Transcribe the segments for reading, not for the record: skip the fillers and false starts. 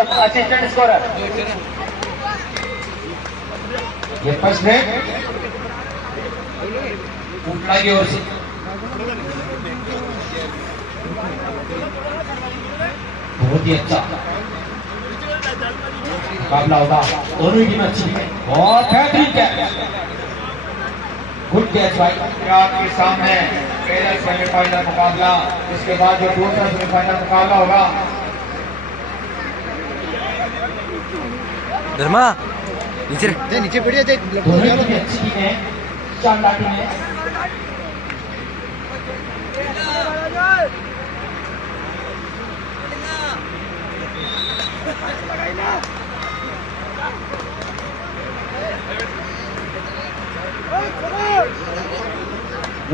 तरफ assistant scorer. ये first है उठला की ओर से। बहुत ही अच्छा मुकाबला होगा, दोनों टीम अच्छी है। बहुत बेहतरीन कैच, गुड कैच भाई। आपके सामने पहला सेमीफाइनल मुकाबला, इसके बाद जो दूसरा सेमीफाइनल मुकाबला होगा। धर्मा नीचे नीचे बढ़िया अच्छी टीम है, शानदार टीम है।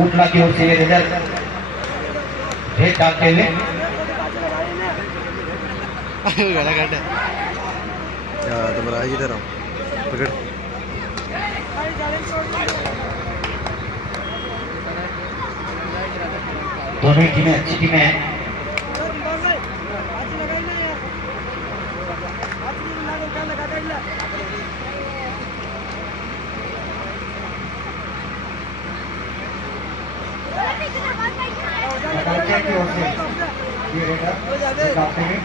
उठला की ओर से ये रिजल्ट भेद डालते हुए गाना काट तुम्हारा इधर आओ पकड़। दोनों टीमें अच्छी टीमें हैं। की ओर से ये रेडर डालते हैं।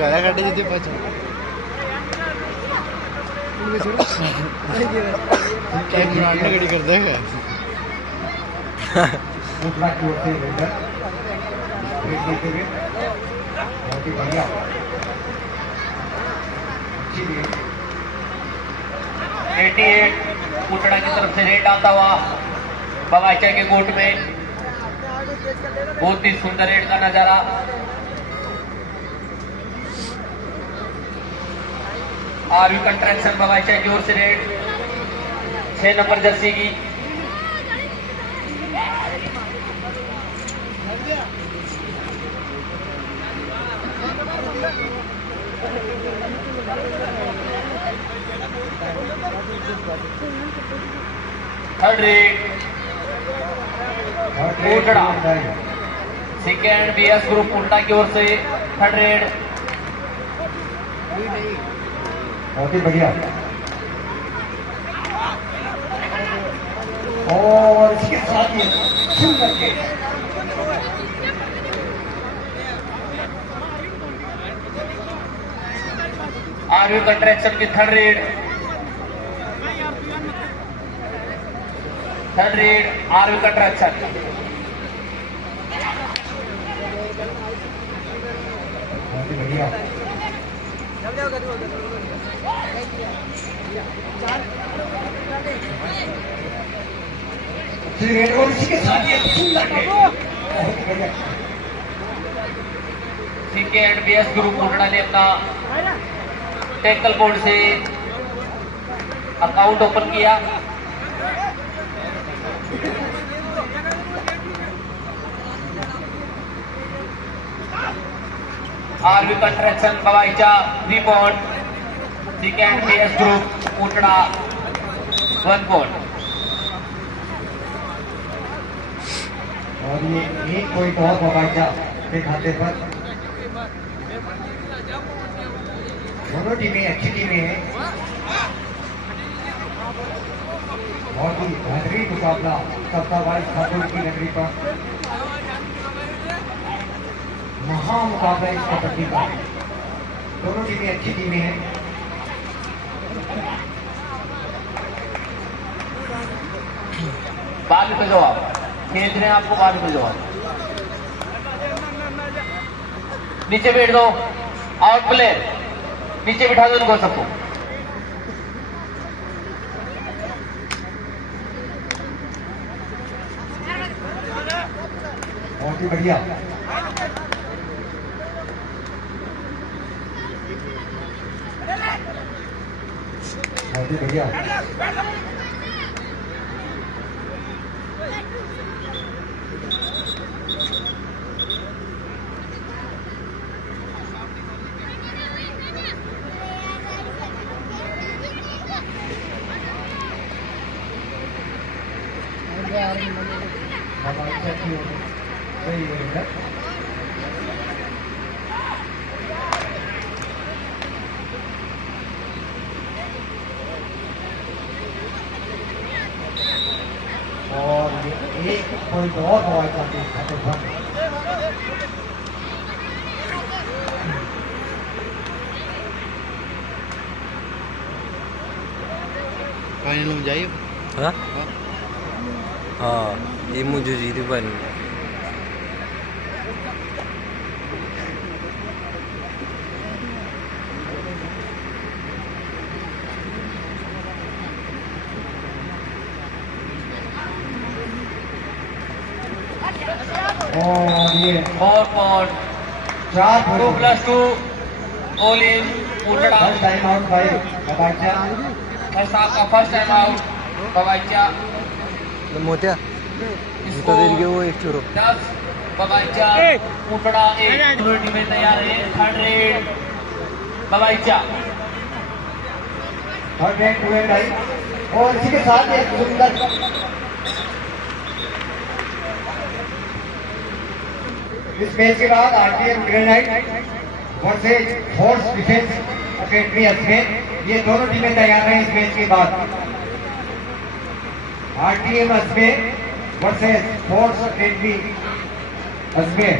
गाया काटे जितने बच्चे गड़ी कर देगा। उठला की ओर से रेडर देते हुए बहुत ही बढ़िया अच्छी गेम। 88 उठड़ा की तरफ से रेड आता हुआ बगाचा के कोर्ट में, बहुत ही सुंदर रेड का नजारा। आरवी कंट्रैक्शन बगाचा की ओर से रेड 6 नंबर जर्सी की। Third raid Uthda, second BS group उल्टा की ओर से थर्ड रेड। बहुत ही बढ़िया। और इसके साथ ही सुंदर के आरवी कंट्रैक्शन की थर्ड रेड आरवी कंट्रैक्शन। बहुत ही बढ़िया। CK and BS group Uthda ने अपना टैकल बोर्ड से अकाउंट ओपन किया। RV construction Bagaicha 3 point, CK and BS group Uthda 1 point. और ये 1 पॉइंट और बगाईचा के खाते पर। दोनों टीमें अच्छी टीमें हैं। बहुत ही बेहतरीन मुकाबला सत्ताबाई ठाकुर की नगरी पर, महामुकाबला इस कबड्डी का। दोनों टीमें अच्छी टीमें हैं। बाद में जवाब भेज रहे हैं आपको, बाद में जवाब। नीचे बैठ दो, आउट प्लेयर नीचे बिठा दो उनको सबको। बहुत ही बढ़िया। बहुत ही बढ़िया। बबाइचा की ओर सही है और ये एक पॉइंट और बबाइचा के खाते पर फाइनल में जाइए। हाँ हाँ ये मुझे जीती बनी और ये 4.2+2 all in Ullada. First time out भाई बबाइचा फर्स्ट हाफ का फर्स्ट टाइम आउट बबाइचा मोत्या जीता दे गए वो एक छोरो 10 बबाइचा उल्लड़ा 1 पूरी टीमें तैयार है। थर्ड रेड बबाइचा थर्ड रैंक हुए भाई और इसी के साथ एक सुंदर इस मैच के बाद RTM granite versus force defence academy Ajmer ये दोनों टीमें तैयार हैं इस मैच के बाद RTM Ajmer versus force academy Ajmer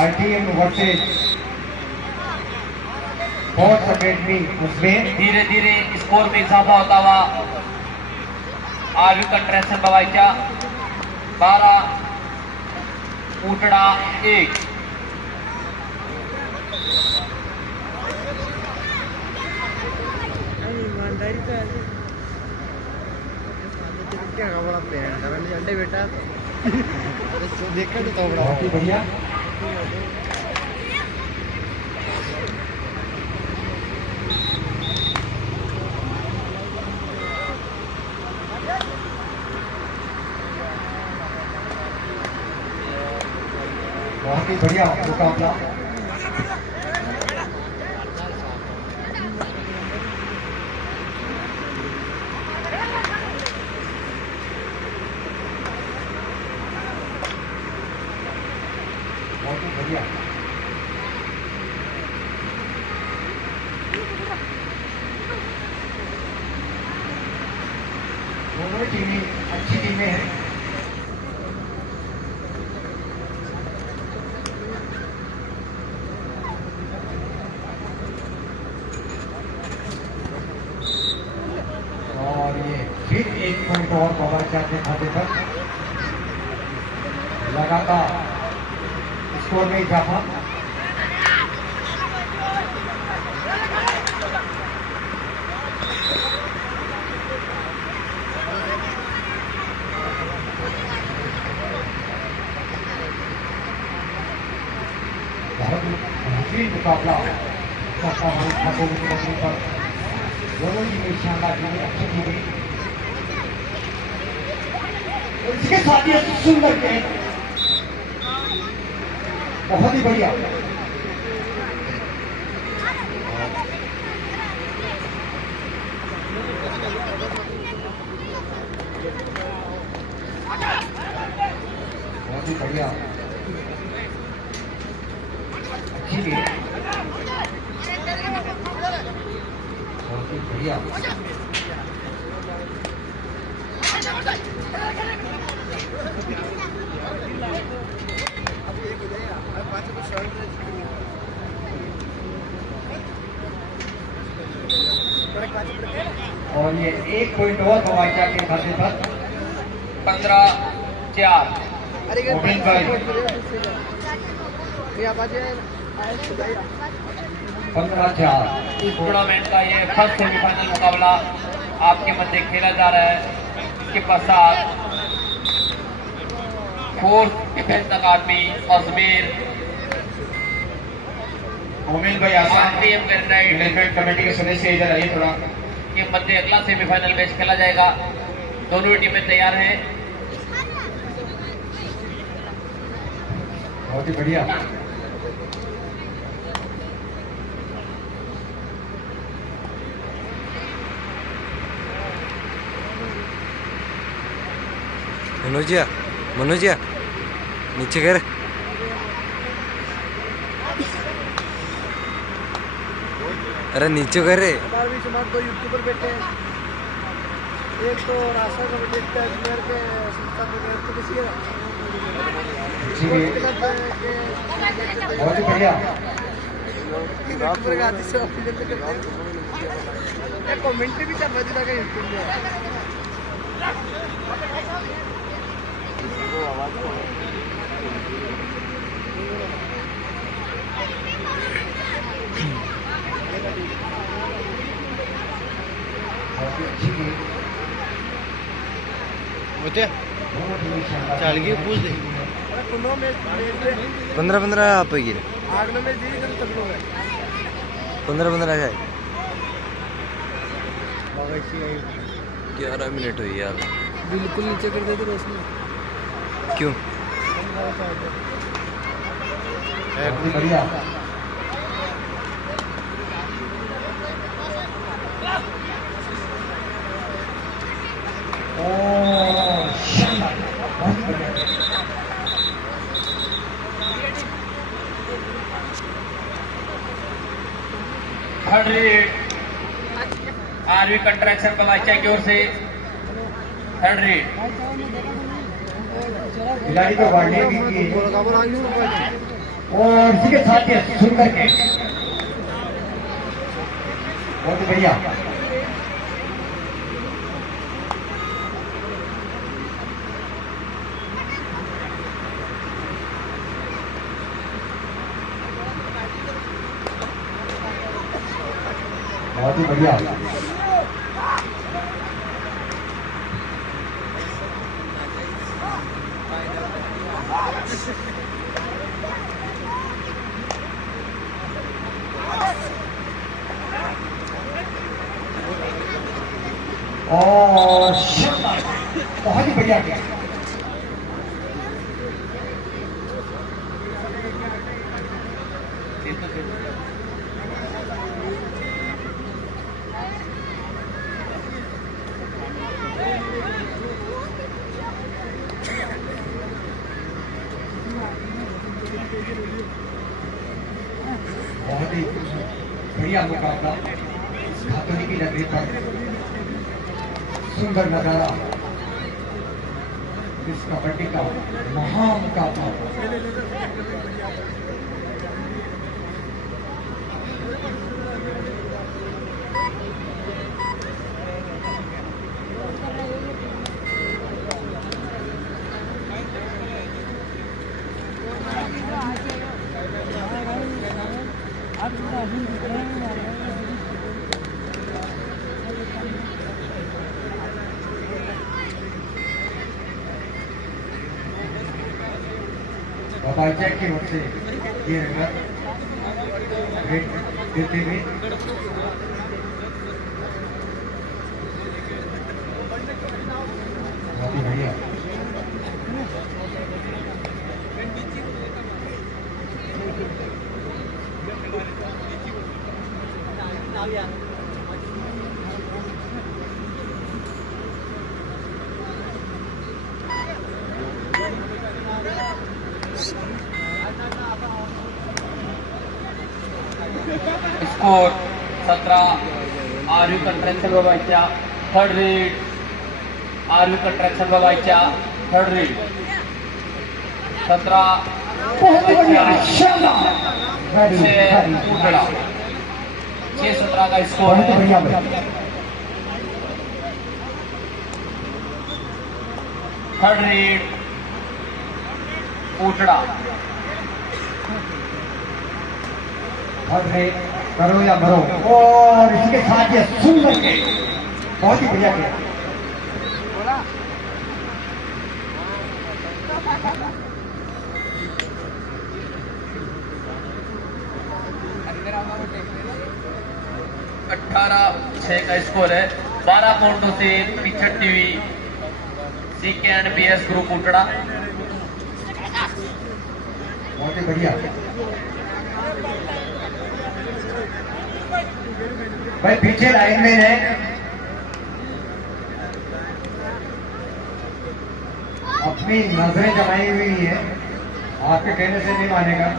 RTM versus force academy Ajmer धीरे धीरे स्कोर में इजाफा होता हुआ आगे कंट्रेक्शन बबाइचा 12 उल्लड़ा 1 ईमानदारी तो ऐसे क्या बड़ा पेड़ कर अंडे बेटा देखा तो बड़ा बहुत ही बढ़िया बहुत ही बढ़िया मुकाबला बहुत ही बढ़िया दोनों टीमें अच्छी टीमें हैं और ये फिर एक पॉइंट और बबाइचा के खाते पर लगातार स्कोर में इजाफा बहुत बेहतरीन मुकाबला सस्ता भाई ठाकुर की नौकरी पर दोनों टीमें शानदार टीमें अच्छी टीमें और इसके साथ ये सुंदर गेम बहुत ही बढ़िया बहुत ही बढ़िया अच्छी गेम बहुत ही बढ़िया और ये एक पॉइंट और बबाइचा के खाते पर 15-4 मोबिन भाई 15-4 इस टूर्नामेंट का ये फर्स्ट सेमीफाइनल मुकाबला आपके मध्य खेला जा रहा है। इसके पश्चात फोर्स डिफेंस अकादमी अजमेर मोमिन भाई आसान आरटीएम ग्रेनाइट मैनेजमेंट कमेटी के सदस्य इधर आइए थोड़ा के मध्य अगला सेमीफाइनल मैच खेला जाएगा। दोनों ही टीमें तैयार हैं। बहुत ही बढ़िया मनोजिया नीचे कर। अरे नीचे कर रे। हमारे बीच में दो यूट्यूबर बैठे हैं, एक तो रास्ता का देखता है अजमेर के सुल्तान वगैरह तो किसी बहुत ही बढ़िया। यूट्यूबर का आती से अपने करते हैं, कमेंट्री भी चल रही थी यूट्यूब में। चल गई पूछ दे। 15 आप गिरे 15 है। 11 मिनट हुई यार। बिल्कुल नीचे कर देते रोशनी। क्यों? बहुत ही बढ़िया। शानदार, बहुत ही बढ़िया। थर्ड रीड आरवी कंट्रैक्शन बगीचा की ओर से थर्ड रीड। खिलाड़ी को बढ़ने की और इसी के साथ ही सुंदर के बहुत ही बढ़िया। बहुत ही बढ़िया। और शानदार, बहुत ही बढ़िया किया। बहुत ही बढ़िया मुकाबला धातुनी की नगरी पर सुंदर नजारा इस कबड्डी का महामुकाबला। बाबा की ओर से ये रंगत देते हुए बहुत ही बढ़िया। स्कोर 17 आरवी कंट्रैक्शन बगीचा थर्ड रीड। आरवी कंट्रैक्शन बगीचा थर्ड रीड 17 बहुत ही बढ़िया, शानदार, 6-17 का स्कोर बहुत ही है। बढ़िया। Third raid Uthda. करो या मरो, और इसके साथ ये सुंदर के बहुत ही बढ़िया किया। अठारह 6 का स्कोर है। 12 पॉइंटों से पिछड़ती हुई सीके एंड बीएस ग्रुप उठड़ा। बहुत ही बढ़िया भाई, पीछे लाइन में है अपनी नजरें जमाई हुई है, आपके कहने से नहीं मानेगा।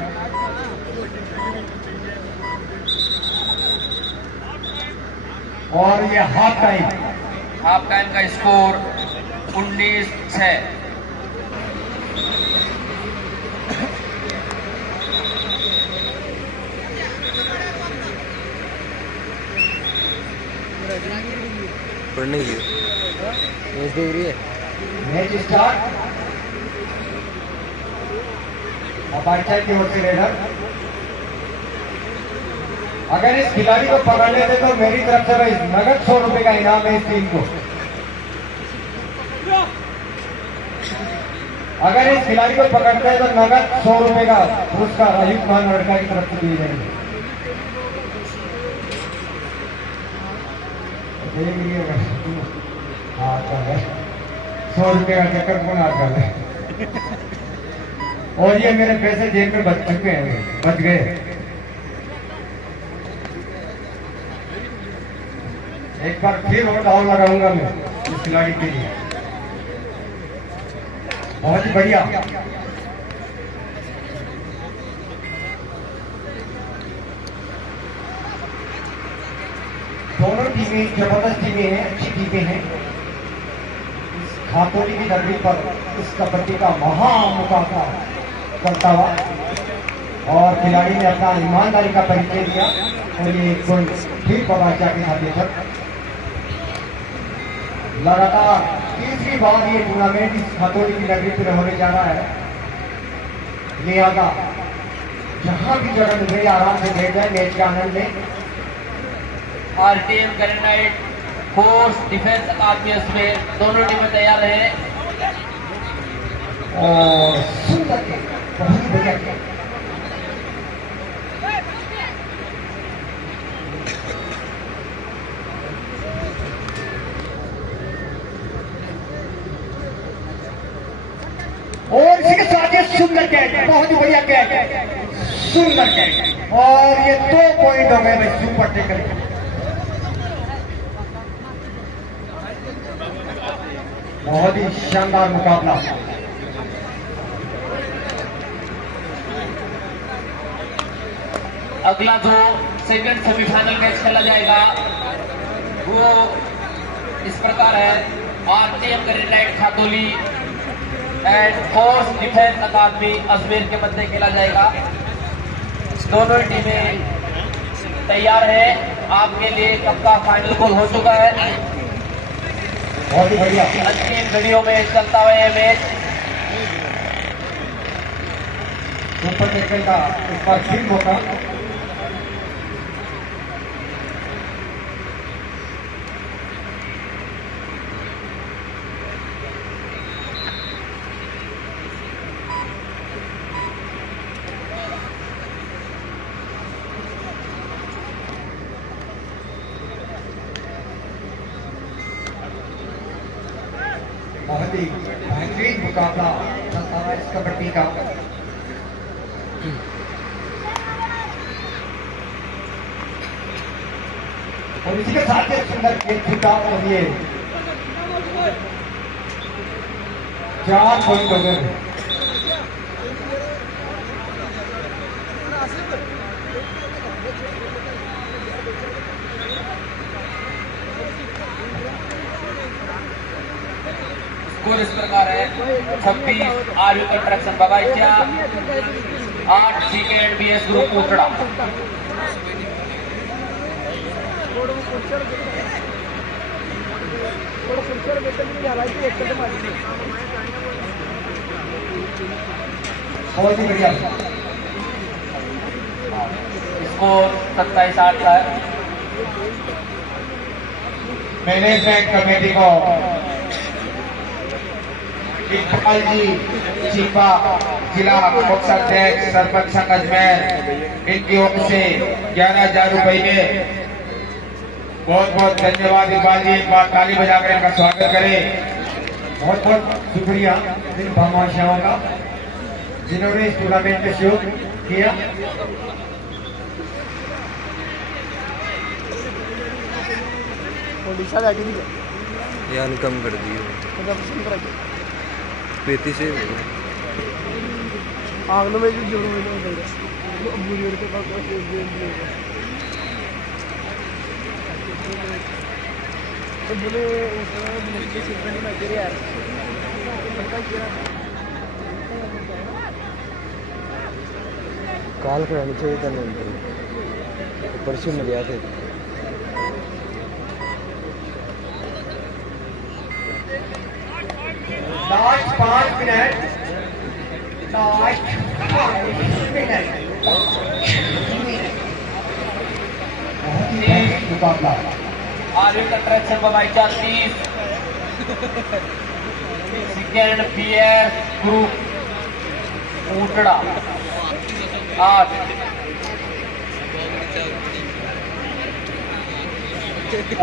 और ये हाफ टाइम का स्कोर 19-6। पढ़ने की मैच देख रही है। Match start. अपार्चर की ओर से रेडर, अगर इस खिलाड़ी को पकड़ लेते तो मेरी तरफ से नगद 100 रुपए का इनाम है इस टीम को। अगर इस खिलाड़ी को पकड़ते हैं तो नगद 100 रुपए का पुरस्कार अयुब खान लड़का की तरफ से दिए जाएंगे। हाँ, 100 रुपए का चक्कर कौन हाथ कर ले। और ये मेरे पैसे जेब में बच चुके हैं, बच गए। एक बार फिर और डाउन लगाऊंगा मैं इस खिलाड़ी के लिए। बहुत ही बढ़िया। दोनों टीमें जबरदस्त टीमें हैं, अच्छी टीमें हैं। इस खातोली की धरती पर इस कबड्डी का महामुकाबला करता हुआ और खिलाड़ी ने अपना ईमानदारी का परिचय दिया और ये गोल फिर बबाचा के खाते तक लगातार तीसरी बार ये टूर्नामेंट इस खातोली की नगरी पर होने जा रहा है। लिहाजा जहां भी जगह मिल रही आराम से बैठ जाए, मैच का आनंद लें। आरटीएम ग्रेनाइट फोर्स डिफेंस अकादमी में दोनों टीमें तैयार हैं। और सुंदर के बहुत ही बढ़िया खेल। और इसी के साथ ये सुंदर कैच, बहुत ही बढ़िया कैच, सुंदर कैच। और ये 2 पॉइंट हो गए सुपर टेकल। बहुत ही शानदार मुकाबला। अगला जो सेकंड सेमीफाइनल मैच खेला जाएगा वो इस प्रकार है। RTM granite Khatoli and force defence academy Ajmer के मध्य खेला जाएगा। दोनों टीमें तैयार है। आपके लिए कब का फाइनल गोल हो चुका है। बहुत ही बढ़िया। अंतिम घड़ियों में चलता हुआ यह मैच। सुपर टेकल का इस बार फिर मौका। बहुत ही बेहतरीन मुकाबला चलता है इस कबड्डी का। और इसी के साथ एक सुंदर खेल छूटा और ये 4 पॉइंट हो गए। स्कोर इस प्रकार है 26 RU construction Bagaicha 8 second BS group Uthda. बहुत ही बढ़िया। स्कोर 27-8 का है। मैनेजमेंट कमेटी को इकबाल जी चीपा, जिला कोषाध्यक्ष सरपंच संघ अजमेर, इनकी ओर से 11,000 रुपए में बहुत बहुत धन्यवाद। इकबाल जी एक बार ताली बजाकर इनका स्वागत करें। बहुत बहुत शुक्रिया इन भामाशाहों का जिन्होंने इस टूर्नामेंट में सहयोग किया। यानी कम कर दिए। पेती से आगलों में भी जोड़ों में बुरी के पास तो बोले मुझे सिर्फ नहीं लग रहा यार काल करानी चाहिए था नहीं परसों मिल गया थे लास्ट 5 मिनट लास्ट 5 मिनट बहुत ही तेज मुकाबला आर्मी कंट्रैक्शन बबाई 30 second PS group Uthda 8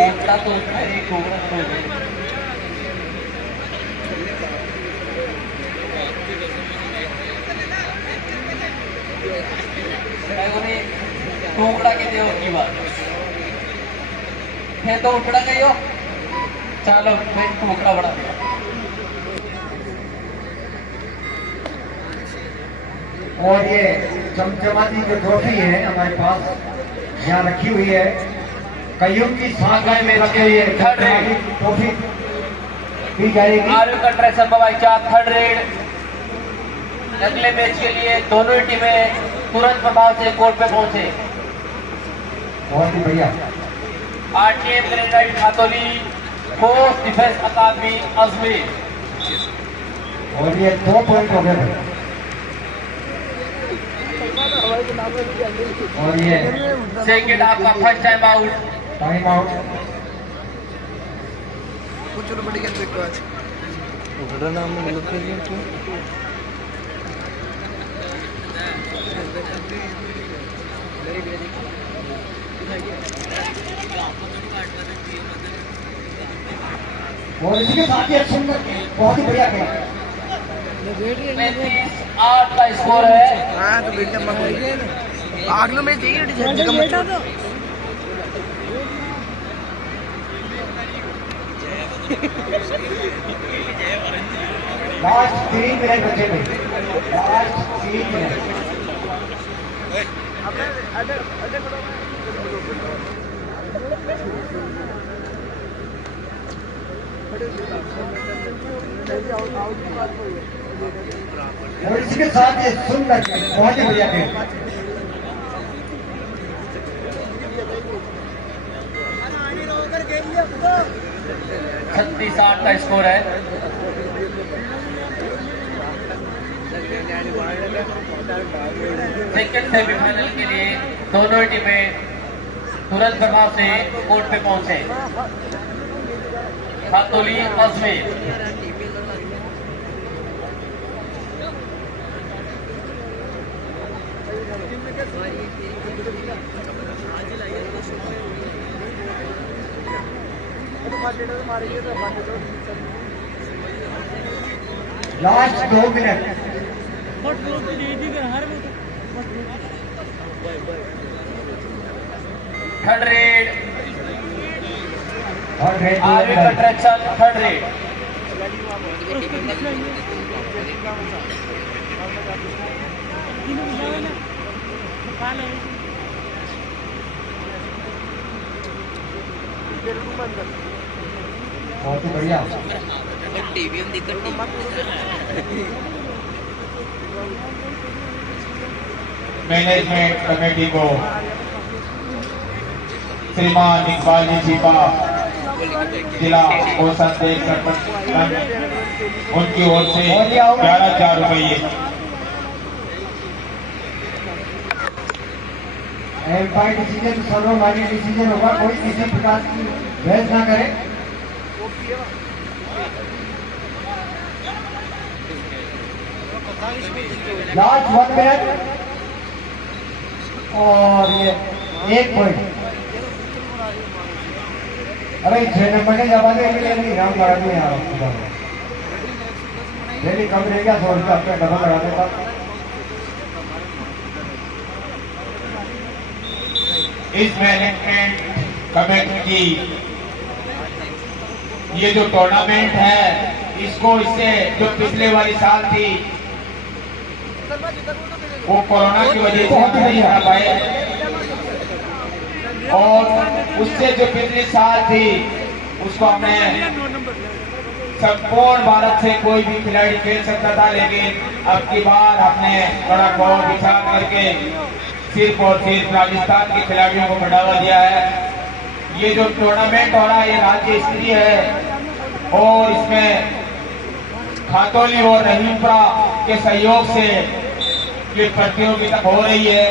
Uthda तो एक ओवर हो गई टुकड़ा के देव की बात है तो उठड़ा गई हो चलो फिर टुकड़ा बढ़ा दिया और ये चमचमाती जो ट्रॉफी है हमारे पास यहाँ रखी हुई है कईयों की सांस में रखी हुई है ट्रॉफी दी जाएगी army construction Babai 4 third red अगले मैच के लिए दोनों ही टीमें तुरंत प्रभाव से कोर्ट पे पहुंचे बहुत ही बढ़िया RTM granite Khatoli force defence academy Ajmer और ये 2 पॉइंट हो गए और ये सेकेंड आपका first time out time out कुछ बड़ी गेंद देखो आज उठड़ा नाम में मतलब क्यों और इसी के साथ ही सुंदर बहुत ही बढ़िया खेला 35-8 का स्कोर है हाँ तो बेटा मत आगलों में चाहिए जगह बैठा तो लास्ट 3 मिनट बचे थे लास्ट 3 मिनट और इसी के साथ ये सुंदर बहुत ही बढ़िया खेल 36-8 का स्कोर है सेकेंड सेमीफाइनल के लिए दोनों ही टीमें तुरंत प्रभाव से कोर्ट पे पहुंचे Khatauli Ajmer last 2 minute third red और आर्मी कंट्रैक्शन थर्ड रेड बहुत ही बढ़िया मैनेजमेंट कमेटी को श्रीमान इकबाल जी चीपा जिला कोषाध्यक्ष सरपंच उनकी ओर से 11,000 रुपये एम्पायर डिसीजन सर्वमान्य डिसीजन होगा कोई किसी प्रकार की बहस ना करे लास्ट 1 मिनट और ये 1 पॉइंट अरे 6 नंबर के जमा दे के लिए राम लगा नहीं आ रहा डेली कम रहेगा 100 रुपये अपने डबल लगा देता इस मैनेजमेंट कमेटी की ये जो टूर्नामेंट है इसको इससे जो पिछले वाली साल थी वो कोरोना की वजह से हम नहीं आ पाए, और उससे जो पिछली साल थी उसको हमने संपूर्ण भारत से कोई भी खिलाड़ी खेल सकता था, लेकिन अब की बार हमने बड़ा कौर विचार करके सिर्फ और सिर्फ राजस्थान के खिलाड़ियों को बढ़ावा दिया है। ये जो टूर्नामेंट हो रहा है ये राज्य स्तरीय है और इसमें खातौली और रहीमपुरा के सहयोग से ये प्रतियोगिता हो रही है।